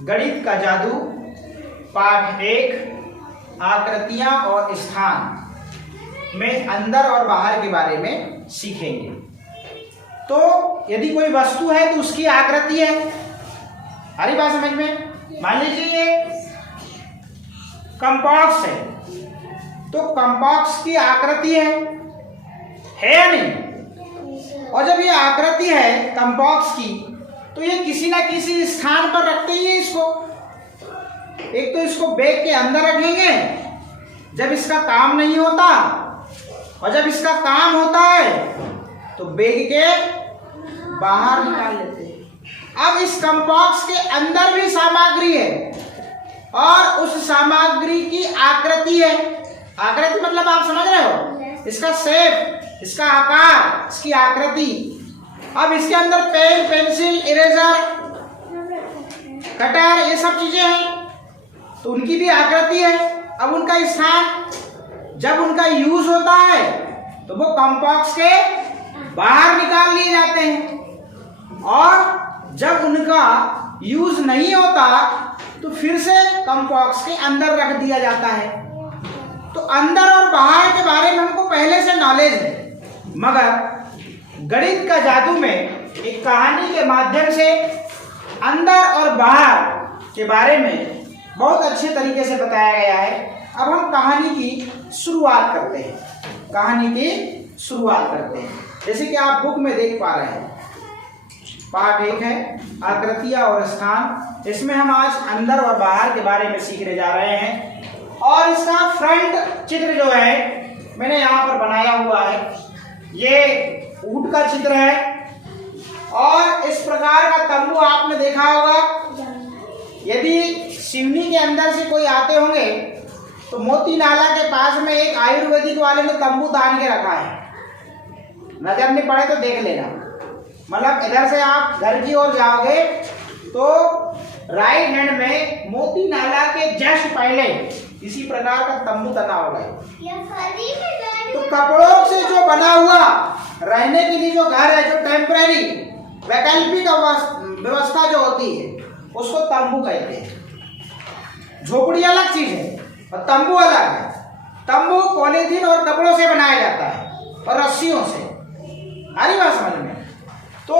गणित का जादू पाठ 1 आकृतियां और स्थान में अंदर और बाहर के बारे में सीखेंगे। तो यदि कोई वस्तु है तो उसकी आकृति है, हरी बात समझ में। मान लीजिए ये कंपास है तो कंपास की आकृति है या नहीं। और जब ये आकृति है कंपास की तो ये किसी ना किसी स्थान पर रखते ही है इसको। एक तो इसको बैग के अंदर रखेंगे जब इसका काम नहीं होता, और जब इसका काम होता है तो बैग के बाहर निकाल लेते हैं। अब इस कंपास के अंदर भी सामग्री है और उस सामग्री की आकृति है। आकृति मतलब आप समझ रहे हो, इसका शेप, इसका आकार, इसकी आकृति। अब इसके अंदर पेन, पेंसिल, इरेजर, कटर, ये सब चीजें हैं तो उनकी भी आकृति है। अब उनका स्थान जब उनका यूज होता है तो वो कंपास के बाहर निकाल लिए जाते हैं, और जब उनका यूज नहीं होता तो फिर से कंपास के अंदर रख दिया जाता है। तो अंदर और बाहर के बारे में हमको पहले से नॉलेज है, मगर गणित का जादू में एक कहानी के माध्यम से अंदर और बाहर के बारे में बहुत अच्छे तरीके से बताया गया है। अब हम कहानी की शुरुआत करते हैं। जैसे कि आप बुक में देख पा रहे हैं, पाठ 1 है आकृतियां और स्थान। इसमें हम आज अंदर और बाहर के बारे में सीखने जा रहे हैं। और इसका फ्रंट चित्र जो है मैंने यहाँ पर बनाया हुआ है, ये ऊंट का चित्र है। और इस प्रकार का तंबू आपने देखा होगा। यदि सिवनी के अंदर से कोई आते होंगे तो मोती नाला के पास में एक आयुर्वेदिक वाले ने तंबू तान के रखा है, नजर नहीं पड़े तो देख लेना। मतलब इधर से आप घर की ओर जाओगे तो राइट हैंड में मोती नाला के जस्ट पहले इसी प्रकार का तंबू तना होगा। तो कपड़ों से जो बना हुआ रहने के लिए जो घर है, जो टेम्पररी वैकल्पिक व्यवस्था जो होती है उसको तंबू कहते हैं। झोपड़ी अलग चीज है और तंबू अलग है। तंबू पॉलीथीन और कपड़ों से बनाया जाता है और रस्सियों से, हरी बात समझ में। तो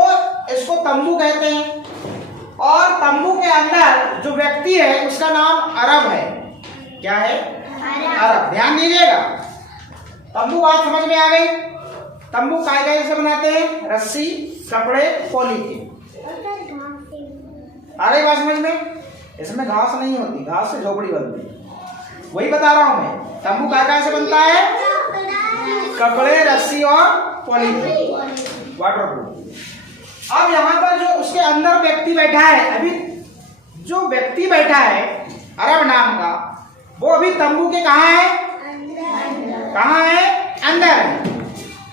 इसको तंबू कहते हैं। और तंबू के अंदर जो व्यक्ति है उसका नाम अरब है। क्या है? अरब। ध्यान दीजिएगा, तंबू बात समझ में आ गई। तंबू काय से बनाते हैं? रस्सी, कपड़े, पॉलीथीन। आ गई बात समझ में। इसमें घास नहीं होती, घास से झोपड़ी बनती है। वही बता रहा हूं मैं। तंबू काय से बनता है? कपड़े, रस्सी और पॉलीथीन, वाटरप्रूफ। अब यहाँ पर जो उसके अंदर व्यक्ति बैठा है, अभी जो व्यक्ति बैठा है अरब नाम का, वो अभी तंबू के कहाँ है? कहाँ है? अंदर है।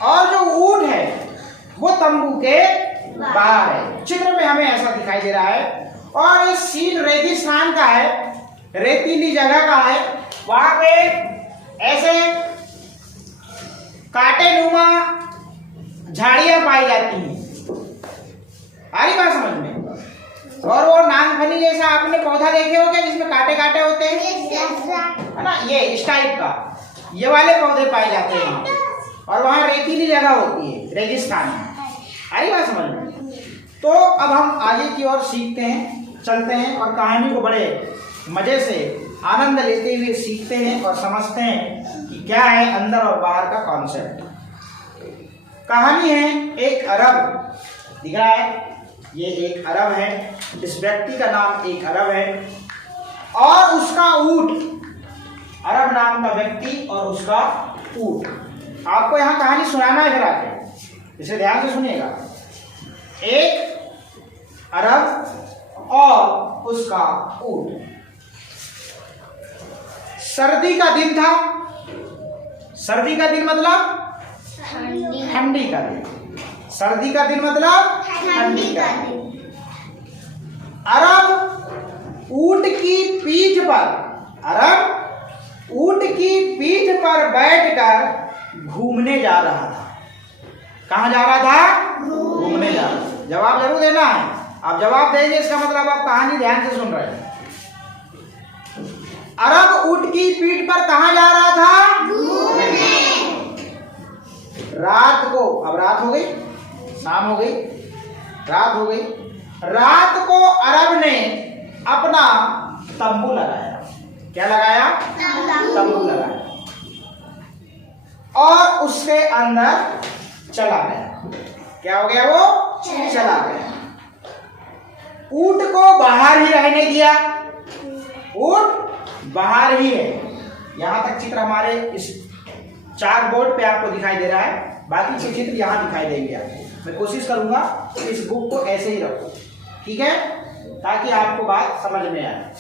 और जो ऊंट है वो तंबू के बाहर है। चित्र में हमें ऐसा दिखाई दे रहा है। और ये सीन रेगिस्तान का है, रेतीली जगह का है। वहां पे ऐसे कांटेनुमा झाड़ियां पाई जाती हैं, आरी बात समझ में। और वो नागफनी जैसा आपने पौधा देखे हो क्या, जिसमें कांटे कांटे होते हैं, है ना, ये इस टाइप का, ये वाले पौधे पाए जाते हैं। और वहां रेतीली जगह होती है, रेगिस्तान में, आरी बात समझ में। तो अब हम आगे की ओर सीखते हैं, चलते हैं और कहानी को बड़े मजे से आनंद लेते हुए सीखते हैं और समझते हैं कि क्या है अंदर और बाहर का कॉन्सेप्ट। कहानी है एक अरब, दिख रहा है, ये एक अरब है। इस व्यक्ति का नाम एक अरब है और उसका ऊंट, अरब नाम का व्यक्ति और उसका ऊंट। आपको यहाँ कहानी सुनाना है, इसे ध्यान से सुनिएगा। एक अरब और उसका ऊंट। सर्दी का दिन था। सर्दी का दिन मतलब ठंडी का दिन। सर्दी का दिन मतलब ठंडी का दिन। अरब ऊंट की पीठ पर बैठकर घूमने जा रहा था। कहाँ जा रहा था? घूमने जा रहा था। जवाब जरूर देना है। आप जवाब देंगे इसका मतलब आप कहानी ध्यान से सुन रहे हैं। अरब ऊंट की पीठ पर कहां जा रहा था? रात को, अब रात हो गई, शाम हो गई, रात हो गई। रात को अरब ने अपना तंबू लगाया। क्या लगाया? तंबू लगाया और उसके अंदर चला गया। क्या हो गया? वो चला गया। ऊंट को बाहर ही रहने दिया। ऊंट बाहर ही है। यहां तक चित्र हमारे इस चार्ट बोर्ड पे आपको दिखाई दे रहा है, बाकी के चित्र यहां दिखाई देंगे आपको। मैं कोशिश करूंगा कि इस बुक को ऐसे ही रखो, ठीक है, ताकि आपको बात समझ में आए।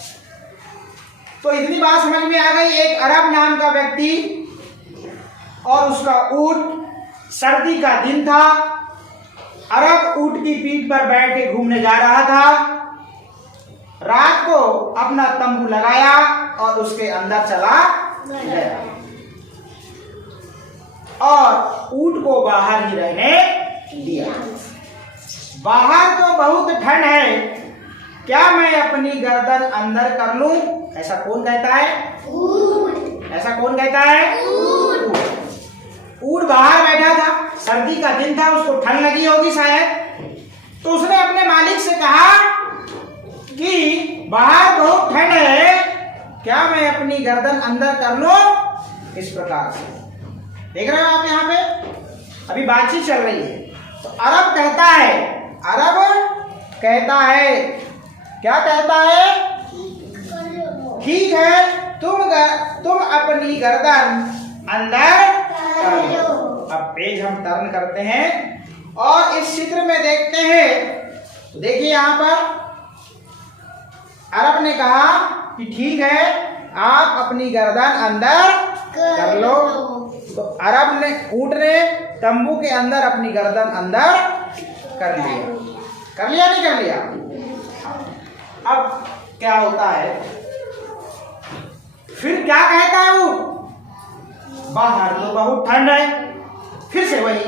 तो इतनी बात समझ में आ गई। एक अरब नाम का व्यक्ति और उसका ऊंट, सर्दी का दिन था, अरब ऊंट की पीठ पर बैठ के घूमने जा रहा था। रात को अपना तंबू लगाया और उसके अंदर चला गया और ऊंट को बाहर ही रहने दिया। बाहर तो बहुत ठंड है, क्या मैं अपनी गर्दन अंदर कर लूं? ऐसा कौन कहता है? ऐसा कौन कहता है? ऊंट बाहर बैठा था, सर्दी का दिन था, उसको ठंड लगी होगी शायद, तो उसने अपने मालिक से कहा कि बाहर बहुत ठंड है, क्या मैं अपनी गर्दन अंदर कर लूं? इस प्रकार से देख रहे हो आप यहाँ पे, अभी बातचीत चल रही है। तो अरब कहता है, क्या कहता है? ठीक है, तुम अपनी गर्दन अंदर कर लो। अब पेज हम टर्न करते हैं और इस चित्र में देखते हैं। तो देखिए यहाँ पर अरब ने कहा कि ठीक है, आप अपनी गर्दन अंदर कर लो। तो अरब ने, ऊंट ने तंबू के अंदर अपनी गर्दन अंदर कर लिया। कर लिया नहीं कर लिया? अब क्या होता है, फिर क्या कहता है वो? बाहर तो बहुत ठंड है। फिर से वही,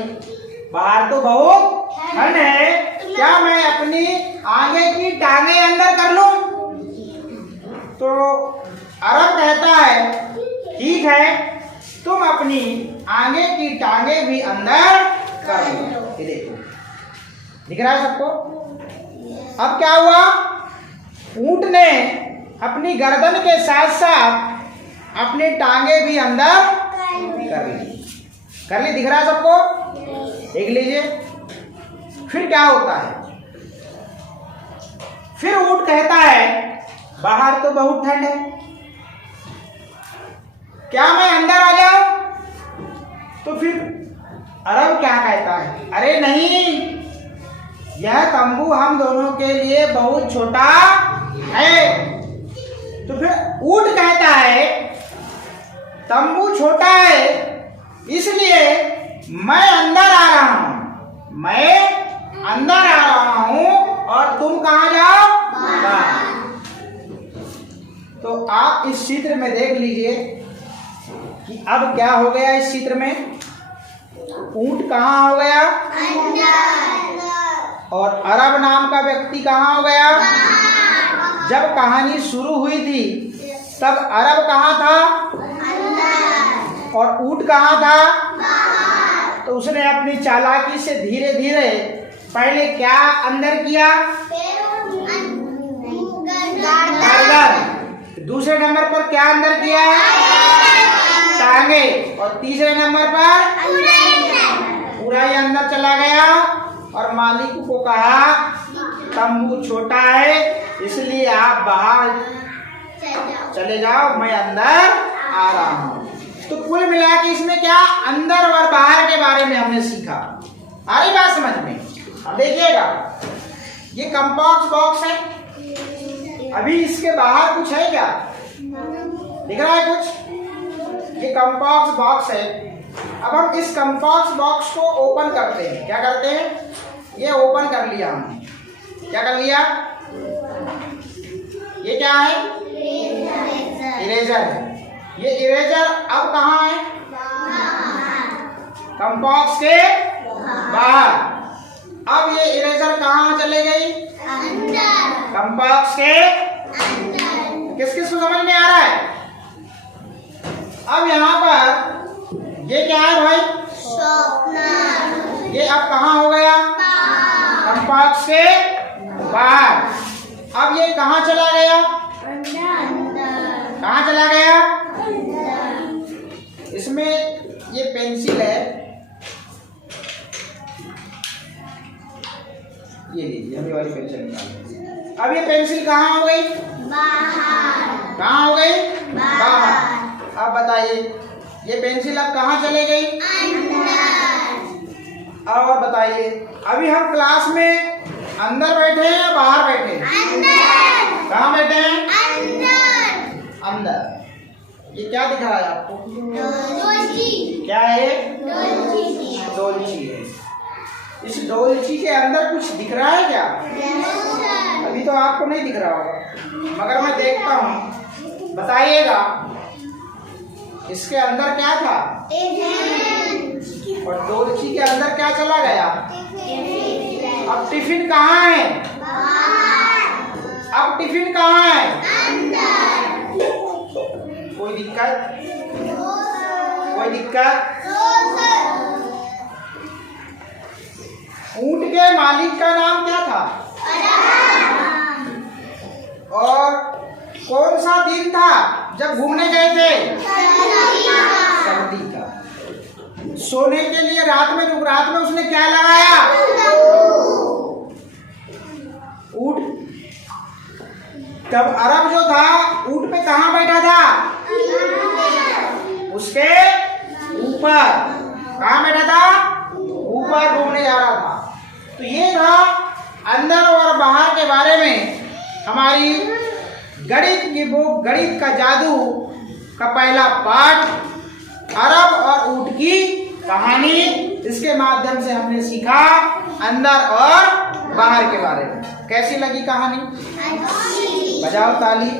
बाहर तो बहुत ठंड है, क्या मैं अपनी आगे की टांगे अंदर कर लूं? तो अरब कहता है ठीक है, तुम अपनी आगे की टांगे भी अंदर कर लो। ये देखो, दिख रहा है सबको? अब क्या हुआ? ऊंट ने अपनी गर्दन के साथ साथ अपनी टांगे भी अंदर कर ली। दिख रहा है सबको? देख लीजिए। फिर क्या होता है? फिर ऊंट कहता है बाहर तो बहुत ठंड है, क्या मैं अंदर आ जाऊं? तो फिर अरब क्या कहता है? अरे नहीं, यह तंबू हम दोनों के लिए बहुत छोटा है। तो फिर ऊंट कहता है तंबू छोटा है, इसलिए मैं अंदर आ रहा हूं, और तुम कहां जाओ? बाहर। तो आप इस चित्र में देख लीजिए कि अब क्या हो गया। इस चित्र में ऊंट कहां हो गया? और अरब नाम का व्यक्ति कहां हो गया? जब कहानी शुरू हुई थी तब अरब कहां था और ऊंट कहां था? तो उसने अपनी चालाकी से धीरे धीरे पहले क्या अंदर किया? गर्दन। दूसरे नंबर पर क्या अंदर किया? टांगे। और तीसरे नंबर पर पूरा ही अंदर चला गया और मालिक को कहा तंबू छोटा है, इसलिए आप बाहर चले जाओ, मैं अंदर आ रहा हूं। तो कुल मिला के इसमें क्या अंदर और बाहर के बारे में हमने सीखा। आ रही बात समझ में? अब देखिएगा, ये कंपास बॉक्स है, अभी इसके बाहर कुछ है क्या? दिख रहा है कुछ? ये कंपास बॉक्स है। अब हम इस कंपास बॉक्स को ओपन करते हैं। क्या करते हैं? ये ओपन कर लिया हमने। क्या कर लिया? ये क्या है? इरेजर है। ये इरेजर अब कहाँ है? कंपास के बाहर। अब ये इरेजर कहाँ चले गई? अंदर। कंपास के अंदर। किस किस को समझ में आ रहा है? अब यहाँ पर ये क्या है भाई? शॉर्पनर। ये अब कहाँ हो गया? कंपास से बाहर। अब ये कहाँ चला गया? अंदर। कहाँ चला गया? अंदर। इसमें ये पेंसिल है, ये लीजिए, हम ये वाली पेंसिल निकाल। अब ये पेंसिल कहाँ हो गई? बाहर। कहाँ हो गई? बाहर। अब बताइए ये पेंसिल अब कहाँ चले गई? अंदर। और बताइए अभी हम क्लास में अंदर बैठे हैं या बाहर बैठे हैं? अंदर। कहाँ बैठे हैं? अंदर। अंदर। ये क्या दिख रहा है आपको? डोलची। क्या है? डोलची। डोलची है। इस डोलची के अंदर कुछ दिख रहा है क्या? अभी तो आपको नहीं दिख रहा होगा, मगर मैं देखता हूँ, बताइएगा इसके अंदर क्या था और डोलची के अंदर क्या चला गया? अब टिफिन कहाँ है? अब टिफिन कहाँ है? कोई दिक्कत? कोई दिक्कत? ऊंट के मालिक का नाम क्या था? और कौन सा दिन था जब घूमने गए थे? सर्दी का। सोने के लिए रात में उसने क्या लगाया? ऊंट। तब अरब जो था ऊंट पे कहाँ बैठा था? उसके ऊपर। कहाँ बैठा था? ऊपर घूमने जा रहा था। तो ये था अंदर और बाहर के बारे में हमारी गणित की बुक गणित का जादू का पहला पाठ, अरब और ऊंट की कहानी। इसके माध्यम से हमने सीखा अंदर और बाहर के बारे में। कैसी लगी कहानी? बजाओ ताली।